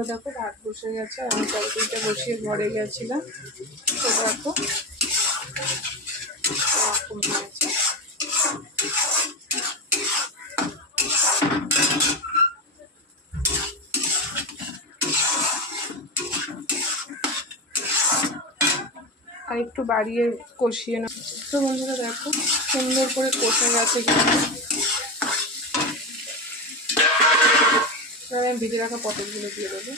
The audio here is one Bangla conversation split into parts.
বন্ধুরা দেখো ভাত বসে গেছে, আমি তরকারিটা বসিয়ে ঘরে গেছিলাম। তো দেখো এরকম হয়েছে। আর একটু বাড়িয়ে কষিয়ে না। তো বন্ধুরা দেখো সুন্দর করে কষে গেছে কিন্তু। এবার আমি ভেজে রাখা পটলগুলো দিয়ে দেবো,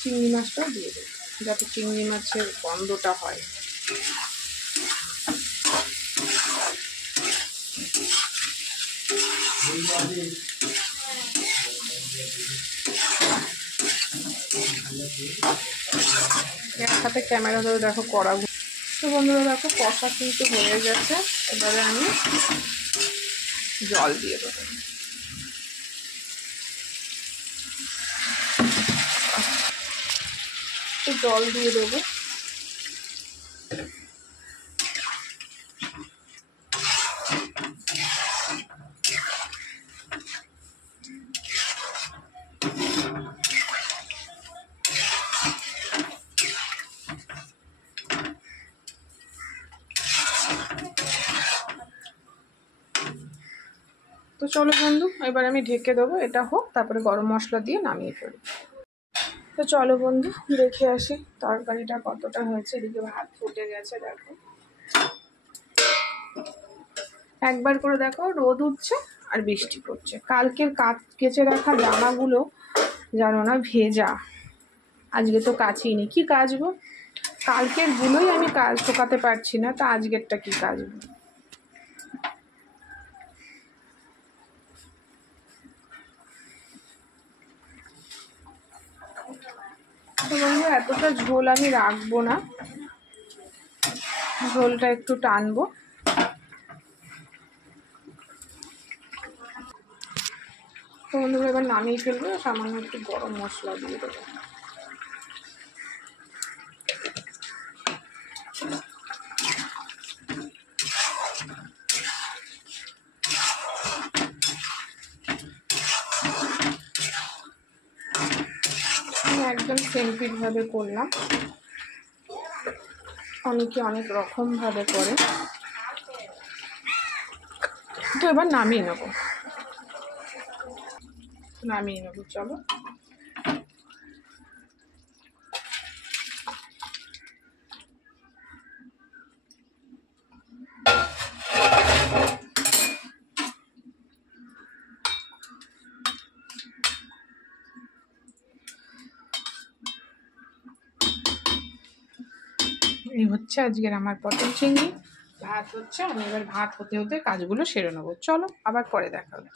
চিংড়ি মাছটাও দিয়ে দেবো যাতে চিংড়ি মাছের গন্ধটা হয়। এক হাতে ক্যামেরা ধরে দেখো কড়া। তো বন্ধুরা দেখো কষা কিন্তু হয়ে গেছে, এবারে আমি জল দিয়ে দেবো। জল দিয়ে দেবো। তো চলো বন্ধু এবার আমি ঢেকে দেবো, এটা হোক, তারপরে গরম মশলা দিয়ে নামিয়ে ফেলবো। তো চলো বন্ধু দেখে আসি তরকারিটা কতটা হয়েছে। এদিকে ভাত ফুটে গেছে দেখো, একবার করে দেখো রোদ উঠছে আর বৃষ্টি পড়ছে। কালকের কেচে রাখা জামাগুলো জানো না ভেজা, আজকে তো কাচই নি। কি কাচবো? কালকের গুলোই আমি শুকাতে পারছি না, তা আজকেরটা কি কাচবো? তো বন্ধু এতটা ঝোল আমি রাখবো না, ঝোলটা একটু টানবো। তো বন্ধুরা এবার নামিয়ে ফেলবো, সামান্য একটু গরম মশলা দিয়ে দেবো। একদম সিম্পল ভাবে করলাম, অনেকে অনেক রকম ভাবে করে। তো এবার নামিয়ে নেবো, চলো। এই হচ্ছে আজকের আমার পটল চিংড়ি। ভাত হচ্ছে, আমি এবার ভাত হতে হতে কাজগুলো সেরে নেবো। চলো আবার পরে দেখা হবে।